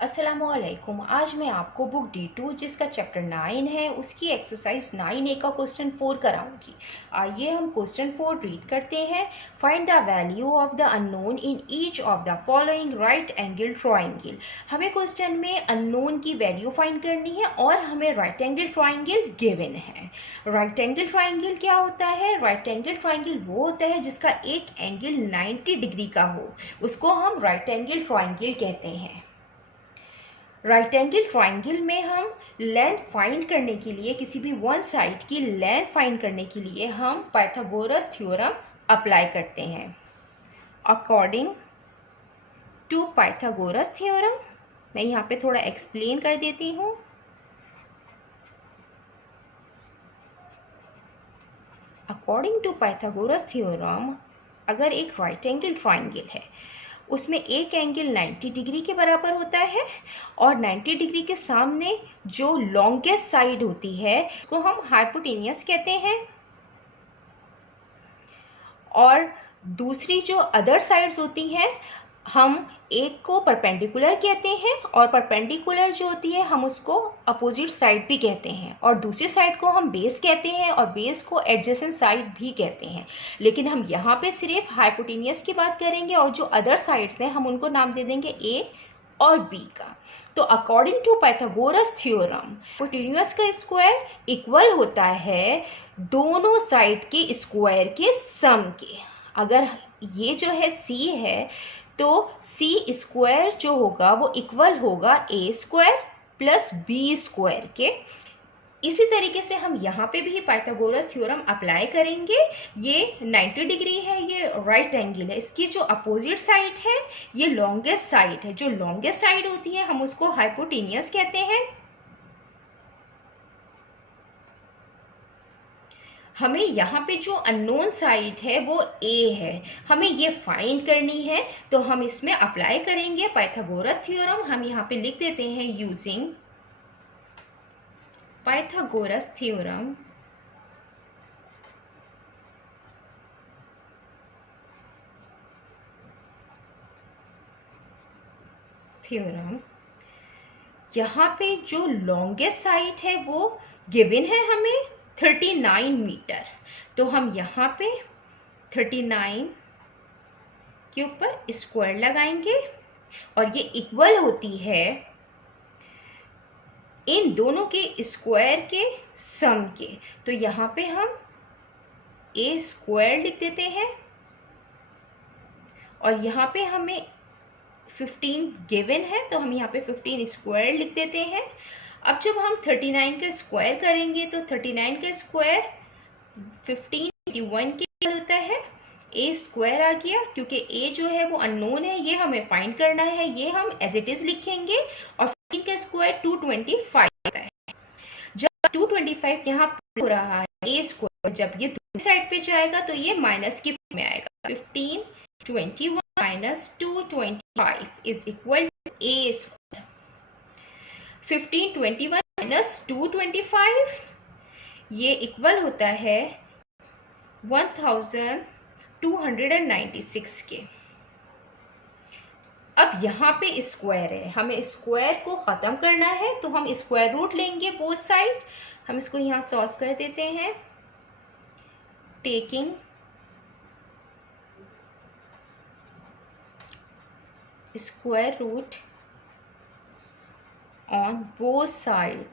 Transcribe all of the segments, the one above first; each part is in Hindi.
अस्सलामुअलैकुम। आज मैं आपको बुक D2 जिसका चैप्टर 9 है उसकी एक्सरसाइज 9A का क्वेश्चन 4 कराऊंगी। आइए हम क्वेश्चन 4 रीड करते हैं। Find the value of the unknown in each of the following right angle triangle. हमें क्वेश्चन में अननोन की वैल्यू फाइंड करनी है और हमें राइट एंगल ट्राइंगल गिवन है। राइट एंगल ट्राइंगल क्या होता है? राइट एंगल ट्राइंगल वो होता है जिसका एक एंगल 90 डिग्री का हो, उसको हम राइट एंगल ट्राइंगल कहते हैं। राइट एंगल ट्राइंगल में हम लेंथ फाइंड करने के लिए, किसी भी वन साइड की लेंथ फाइंड करने के लिए हम पाइथागोरस थ्योरम अप्लाई करते हैं। अकॉर्डिंग टू पाइथागोरस थ्योरम, मैं यहाँ पे थोड़ा एक्सप्लेन कर देती हूँ। अकॉर्डिंग टू पाइथागोरस थ्योरम, अगर एक राइट एंगल ट्राइंगल है उसमें एक एंगल 90 डिग्री के बराबर होता है और 90 डिग्री के सामने जो लॉन्गेस्ट साइड होती है उसको हम हाइपोटेनियस कहते हैं, और दूसरी जो अदर साइड्स होती हैं हम एक को परपेंडिकुलर कहते हैं और परपेंडिकुलर जो होती है हम उसको अपोजिट साइड भी कहते हैं, और दूसरी साइड को हम बेस कहते हैं और बेस को एडजेसेंट साइड भी कहते हैं। लेकिन हम यहाँ पे सिर्फ हाइपोटेनियस की बात करेंगे और जो अदर साइड्स हैं हम उनको नाम दे देंगे ए और बी का। तो according to Pythagoras theorem, hypotenuse का स्क्वायर इक्वल होता है दोनों साइड के स्क्वायर के सम के। अगर ये जो है सी है तो सी स्क्वायर जो होगा वो इक्वल होगा ए स्क्वायर प्लस बी स्क्वायर के। इसी तरीके से हम यहाँ पे भी पाइथागोरस थ्योरम अप्लाई करेंगे। ये 90 डिग्री है, ये राइट एंगल है, इसकी जो अपोजिट साइड है ये लॉन्गेस्ट साइड है। जो लॉन्गेस्ट साइड होती है हम उसको हाइपोटेनियस कहते हैं। हमें यहाँ पे जो अननोन साइड है वो ए है, हमें ये फाइंड करनी है। तो हम इसमें अप्लाई करेंगे पाइथागोरस थ्योरम। हम यहाँ पे लिख देते हैं यूजिंग पाइथागोरस थ्योरम यहाँ पे जो लॉन्गेस्ट साइड है वो गिवन है हमें 39 मीटर। तो हम यहाँ पे 39 के ऊपर स्क्वायर लगाएंगे और ये इक्वल होती है इन दोनों के स्क्वायर के सम के। तो यहाँ पे हम ए स्क्वायर लिख देते हैं और यहाँ पे हमें 15 गिवन है तो हम यहाँ पे 15 स्क्वायर लिख देते हैं। अब जब हम 39 का स्क्वायर करेंगे तो 39 का स्क्वायर 15 के होता है, ए स्क्वायर आ गया। क्योंकि ए जो है वो अननोन है, ये हमें फाइंड करना है, ये हम एज इट इज लिखेंगे। और 15 का स्क्वायर 225 होता है। जब 225 यहाँ हो रहा है ए स्क्वायर, जब ये दूसरी साइड पे जाएगा तो ये माइनस की फॉर्म में आएगा। 1521 minus 225 is equal to a square. 1521 minus 225 ये इक्वल होता है 1296 के। अब यहाँ पे स्क्वायर है, हमें स्क्वायर को ख़त्म करना है तो हम स्क्वायर रूट लेंगे बोथ साइड। हम इसको यहाँ सॉल्व कर देते हैं। Taking square root on both side,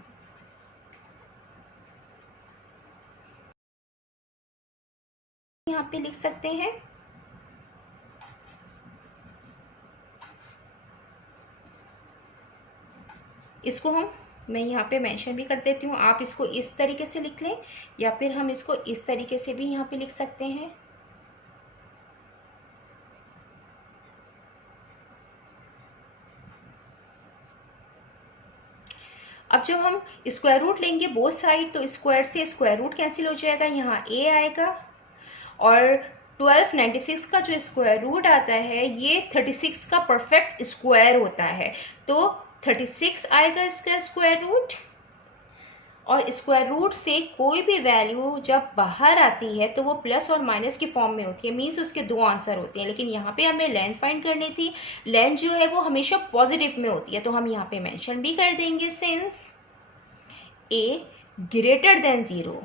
यहाँ पे लिख सकते हैं इसको मैं यहाँ पे मेंशन भी कर देती हूँ। आप इसको इस तरीके से लिख लें या फिर हम इसको इस तरीके से भी यहाँ पे लिख सकते हैं। अब जब हम स्क्वायर रूट लेंगे बोथ साइड तो स्क्वायर से स्क्वायर रूट कैंसिल हो जाएगा, यहाँ ए आएगा। और 1296 का जो स्क्वायर रूट आता है ये 36 का परफेक्ट स्क्वायर होता है, तो 36 आएगा इसका स्क्वायर रूट। और स्क्वायर रूट से कोई भी वैल्यू जब बाहर आती है तो वो प्लस और माइनस की फॉर्म में होती है, मीन्स उसके दो आंसर होते हैं। लेकिन यहाँ पे हमें लेंथ फाइंड करनी थी, लेंथ जो है वो हमेशा पॉजिटिव में होती है, तो हम यहाँ पे मेंशन भी कर देंगे सिंस ए ग्रेटर देन 0।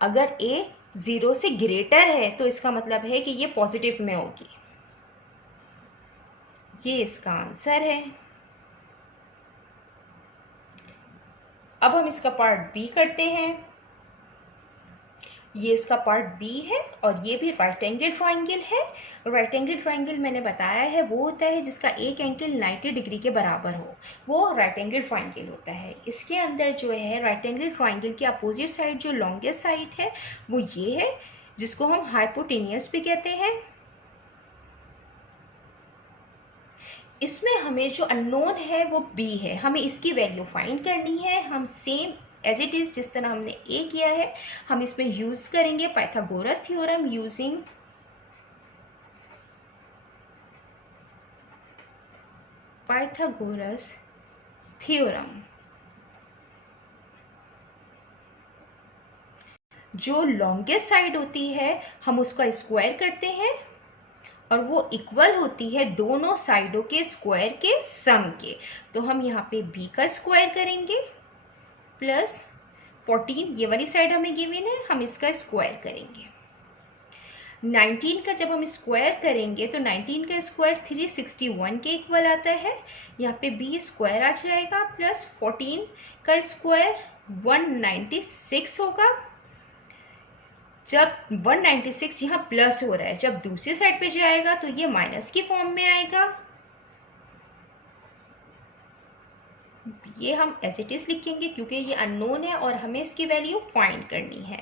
अगर ए 0 से ग्रेटर है तो इसका मतलब है कि ये पॉजिटिव में होगी। ये इसका आंसर है। अब हम इसका पार्ट बी करते हैं। ये इसका पार्ट बी है और ये भी राइट एंगल ट्राइंगल है। राइट एंगल ट्राइंगल मैंने बताया है वो होता है जिसका एक एंगल 90 डिग्री के बराबर हो, वो राइट एंगल ट्राइंगल होता है। इसके अंदर जो है राइट एंगल ट्राइंगल की अपोजिट साइड जो लॉन्गेस्ट साइड है वो ये है, जिसको हम हाइपोटेनियस भी कहते हैं। इसमें हमें जो अननोन है वो b है, हमें इसकी वैल्यू फाइंड करनी है। हम सेम एज इट इज़ जिस तरह हमने a किया है हम इसमें यूज़ करेंगे Pythagoras theorem using Pythagoras theorem. जो लॉन्गेस्ट साइड होती है हम उसका स्क्वायर करते हैं और वो इक्वल होती है दोनों साइडों के स्क्वायर के सम के। तो हम यहाँ पे b का स्क्वायर करेंगे प्लस 14, ये वाली साइड हमें गिवन है, हम इसका स्क्वायर करेंगे। 19 का जब हम स्क्वायर करेंगे तो 19 का स्क्वायर 361 के इक्वल आता है। यहाँ पे b स्क्वायर आ जाएगा प्लस 14 का स्क्वायर 196 होगा। जब 196 यहाँ प्लस हो रहा है, जब दूसरी साइड पे जाएगा तो ये माइनस की फॉर्म में आएगा। ये हम एज इट इज लिखेंगे क्योंकि ये अननोन है और हमें इसकी वैल्यू फाइंड करनी है।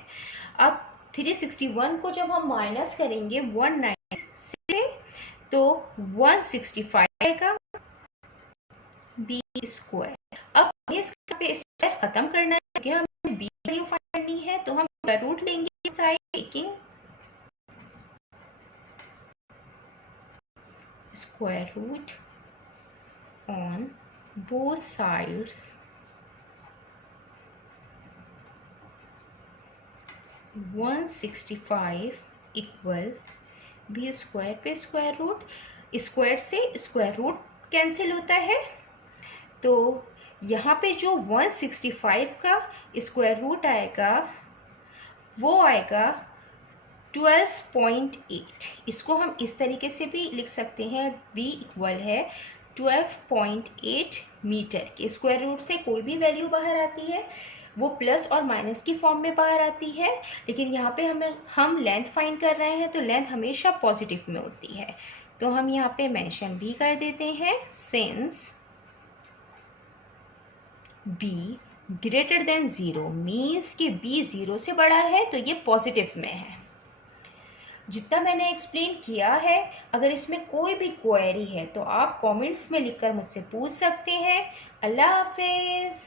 अब 361 को जब हम माइनस करेंगे 196 से तो 165 आएगा b स्क्वायर। अब हमें इसका पे स्क्वायर खत्म करना है क्योंकि हमें b वैल्यू फाइंड करनी है, तो हम रूट लेंगे side taking square root on both sides (165) equal b square पे स्क्वायर रूट। स्क्वायर से स्क्वायर रूट कैंसिल होता है, तो यहाँ पे जो 165 का स्क्वायर रूट आएगा वो आएगा 12.8। इसको हम इस तरीके से भी लिख सकते हैं, b इक्वल है 12.8 मीटर के। स्क्वायर रूट से कोई भी वैल्यू बाहर आती है वो प्लस और माइनस की फॉर्म में बाहर आती है, लेकिन यहाँ पे हम लेंथ फाइंड कर रहे हैं तो लेंथ हमेशा पॉजिटिव में होती है। तो हम यहाँ पे मेंशन भी कर देते हैं since b greater than 0 means कि b 0 से बड़ा है तो ये पॉजिटिव में है। जितना मैंने एक्सप्लेन किया है, अगर इसमें कोई भी क्वेरी है तो आप कमेंट्स में लिखकर मुझसे पूछ सकते हैं। अल्लाह हाफिज़।